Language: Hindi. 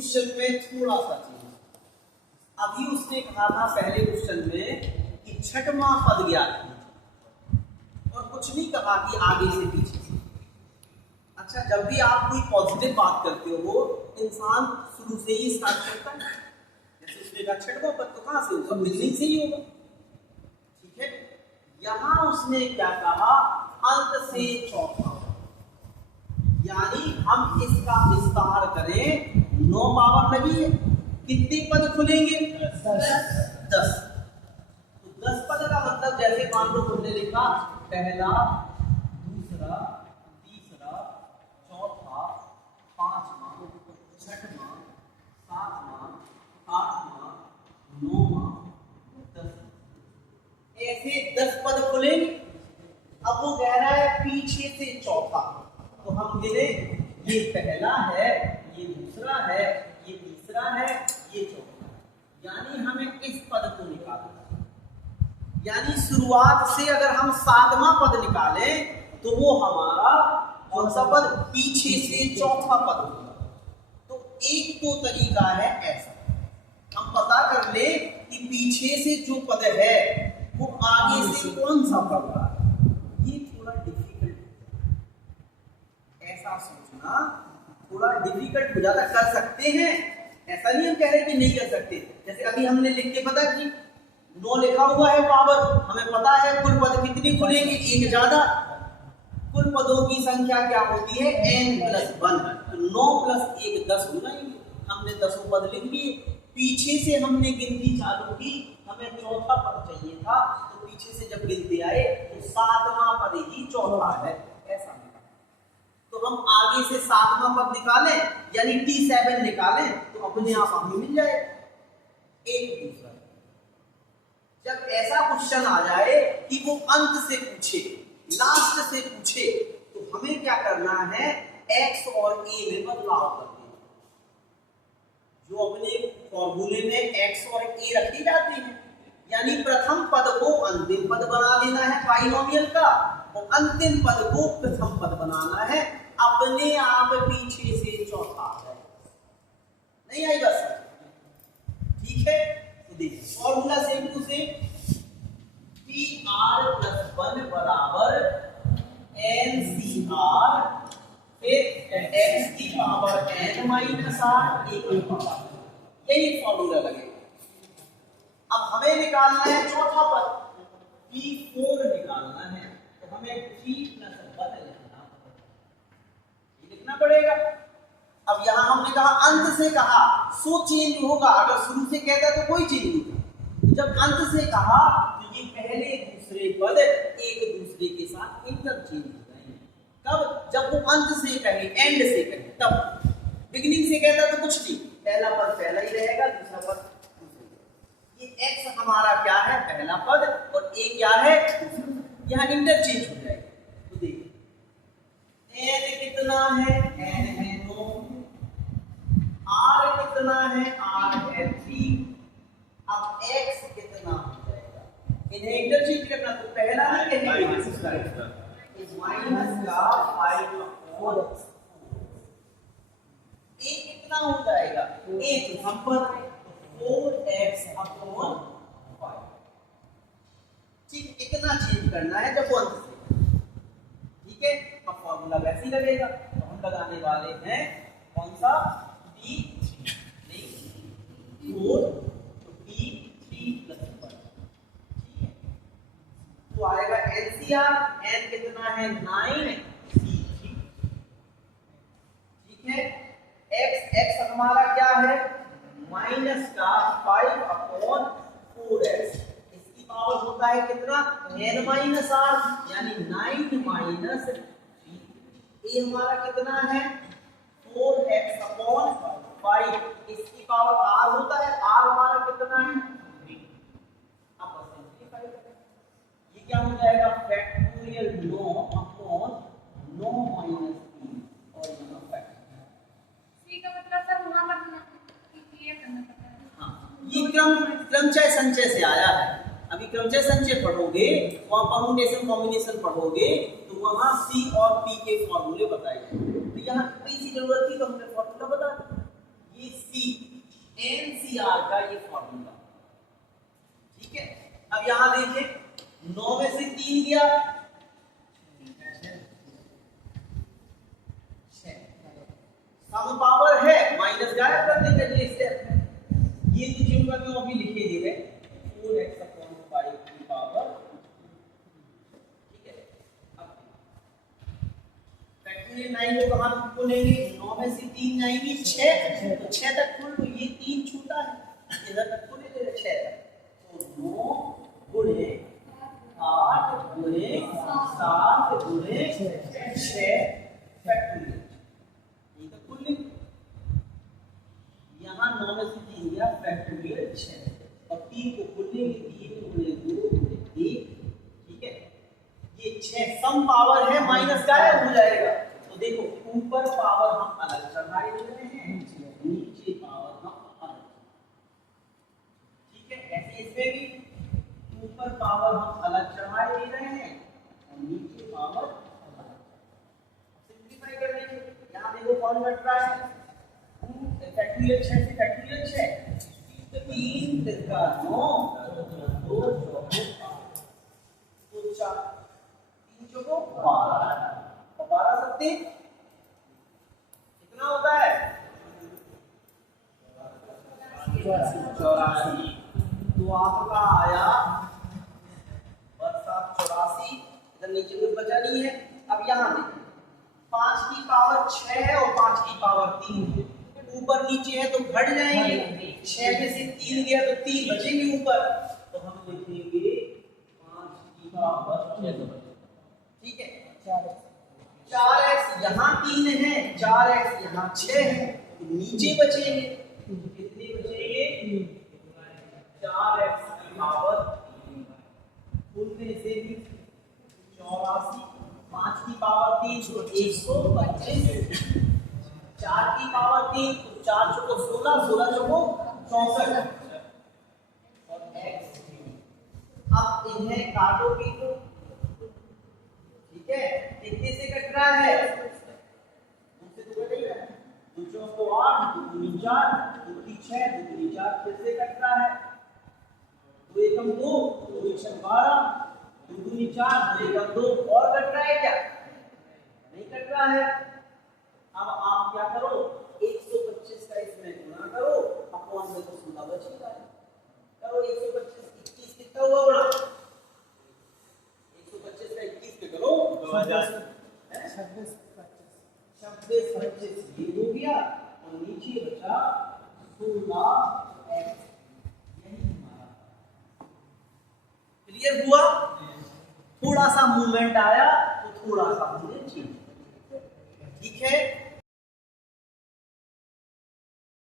क्वेश्चन में थोड़ा सा चेंज। अभी उसने कहा था पहले क्वेश्चन में कि छठवां पद ज्ञात कीजिए और कुछ नहीं कहा कि आगे से पीछे से। अच्छा, जब भी आप कोई पॉजिटिव बात करते हो इंसान शुरू से ही स्टार्ट करता है। जैसे उसने कहा छठवां पद, तो कहां से होगा? बिगिनिंग से ही होगा। ठीक है, यहां उसने क्या कहा? अंत से चौथा। यानी हम इसका विस्तार करें, 9 पावर लगी है, कितने पद खुलेंगे? 10। तो 10 पद का मतलब जैसे मान लो हमने लिखा पहला, दूसरा, तीसरा, चौथा, पांचवा, छठवां, सातवां, आठवां, नौवां, 10, ऐसे 10 पद खुलेंगे। अब वो कह रहा है पीछे से चौथा, तो हम गिने, ये पहला है, ये दूसरा है, ये तीसरा है, ये चौथा। यानी हमें इस पद को निकालना है। यानी शुरुआत से अगर हम 7वां पद निकालें तो वो हमारा कौन सा पद? पीछे से चौथा पद होगा। तो एक तो तरीका है ऐसा, हम पता कर ले कि पीछे से जो पद है वो आगे से कौन सा पद रहा है। ये थोड़ा डिफिकल्ट, ऐसा सोचना थोड़ा डिफिकल्ट हो जाता। कर सकते हैं, ऐसा नहीं हम कह रहे कि नहीं कर सकते। जैसे अभी हमने लिख के पता कि 9 लिखा हुआ है पावर, हमें पता है कुल पद कितने खुलेंगे? एक ज्यादा। कुल पदों की संख्या क्या होती है? n+1। तो 9 + 1 10 होना ही। हमने 10 पद लिख लिए। पीछे से हमने गिनती चालू की, हमें चौथा पद चाहिए था, तो पीछे से जब गिनते आए तो 7वां पद ही चौथा है, ऐसा। तो हम आगे से 7वां पद निकालें, यानी T7 निकालें, तो अपने आप हमें मिल जाए। एक दूसरा, जब ऐसा क्वेश्चन आ जाए कि वो अंत से पूछे, लास्ट से पूछे, तो हमें क्या करना है? x और a में बदलाव कर देना। जो अपने फॉर्मूले में x और a रखी जाती है, यानी प्रथम पद को अंतिम पद बना देना है बाइनोमियल का, और अंतिम पद को प्रथम पद बनाना है। अपने आप पीछे से चौथा है। नहीं आई बस? ठीक है, तो देखिए formula same to same, PR+1 बराबर NCR, फिर x की पावर n-r, a की पावर, यही फॉर्मूला लगेगा। अब हमें निकालना है चौथा पद, P4 निकालना है, तो हमें 3+1 लिखना पड़ेगा। अब यहां हमने कहा अंत से कहा, सो चेंज होगा। अगर शुरू से कहता तो कोई चेंज नहीं था। जब अंत से कहा तो ये पहले दूसरे पद एक दूसरे के साथ इंटरचेंज हो जाएंगे। कब? जब वो अंत से कहे, एंड से कहे, तब। बिगिनिंग से कहता तो कुछ नहीं, पहला पद पहला ही रहेगा, दूसरा पद दूसरा। ये x हमारा क्या है? पहला पद, और a क्या है? यहाँ इंटरचेंज हो जाएगा। तो देखिए n कितना है? n है 9। r कितना है? r है 3। अब x कितना हो जाएगा? इन्हें इंटरचेंज करना, तो पहला ही कहेंगे दूसरा इस माइनस का 5/4। a कितना हो जाएगा? एक नंबर 4x/5। ठीक, इतना चेंज करना है जब अंत से। ठीक है, अब फॉर्मूला वैसे ही लगेगा। तो हम लगाने वाले हैं कौन सा? P3 नहीं 4, तो P3+1। ठीक है, तो आएगा NCR, n कितना है? 9, C3। ठीक है, x हमारा क्या है? माइनस का 5/4x। इसकी पावर होता है कितना? n-r, यानी 9 - 3। a हमारा कितना है? 4x/5। इसकी पावर r होता है, r हमारा कितना है? 3। अब बस सिंपलीफाई करें, ये क्या हो जाएगा? फैक्टोरियल 9/9 - 3, और यहाँ फैक्टोरियल। सी का मतलब सर वहां पर क्लियर करना पड़ता है। हाँ, ये क्रमचय संचय से आया है। अभी क्रमचय संचय पढ़ोगे, वहां परम्यूटेशन कॉम्बिनेशन पढ़ोगे, तो वहां सी और पी के फॉर्मूले बताए जाएंगे। तो यहाँ कोई सी जरूरत थी तो हमने फॉर्मूला बता दिया। ये सी एनसीईआर का ये फॉर्मूला। ठीक है, अब यहां देखिए 9 में से 3 गया 6, सम पावर है माइनस गायब करने के लिए स्टेप है। ये तो जिनका मैं अभी लिखे दे रहे 4x अपॉन 5 की पावर। ठीक है, अब फैक्टोरियल 9 को कहां खोलेंगे? 9 में से 3 जाएंगे 6, तो 6 तक खोल लो, ये 3 छूटा है इधर तक खोलेंगे 6 तक, तो 9 गुणे 8 गुणे 7 गुणे 6 फैक्टोरियल। ये तो खोल ली, यहाँ 9 में से 3 गया फैक्टोरियल 6 और 3 को खोलेंगे 3 गुणे 2 गुणे 1। ठीक है, ये 6 सम पावर है माइनस गायब हो जाएगा, तो देखो ऊपर पावर हम अलग चढ़ाए दे रहे हैं, नीचे पावर हम अलग। ठीक है, ऐसे इसमें भी ऊपर पावर हम अलग चढ़ाए दे रहे हैं और नीचे पावर अलग। सिंपलीफाई कर देंगे, यहाँ देखो कौन घट रहा है, फैक्टोरियल 6 से फैक्टोरियल 6, 3 का 9 2 चौको 8, तो 4 3 चौको 12 और 12 सत्ते कितना होता है 84। तो आपका आया वर्ष 84। इधर नीचे कुछ बचा नहीं है। अब यहाँ देखिए 5 की पावर 6 है और 5 की पावर 3 है, ऊपर नीचे है तो घट जाएंगे, 6 में से 3 गया तो 3 बचेंगे ऊपर, तो हम लिखेंगे 5 की पावर। ठीक है, 4x यहाँ 3 है, 4x यहाँ 6 है, तो नीचे बचेंगे, कितने बचेंगे 4x की पावर 3, बोलते से 84, 5 की पावर 3 तो 125, 4 की पावर 3 तो 4 चौको 16, 16 चौको 64 और x। अब इन्हें काटो पीटो। ठीक है, कितने से कट रहा है, उनसे तो कटेगा 2 चौको 8, 2 दूनी 4, 2 की 6, 2 दूनी 4 फिर से कट रहा है, 2 एकम 2, 2 एकम 12, 2 दूनी 4, 2 एकम 2 और कट रहा है क्या? नहीं कट रहा है। अब आप क्या करो 125 का इसमें गुणा करो, अपॉन में तो 16 बचेगा, करो 125 21 कितना हुआ गुणा 125 का 21 पे करो 26 26 ये हो गया और नीचे बचा 16x। यही हमारा क्लियर हुआ। थोड़ा सा मूवमेंट आया तो थोड़ा सा हमने चेंज, ठीक है।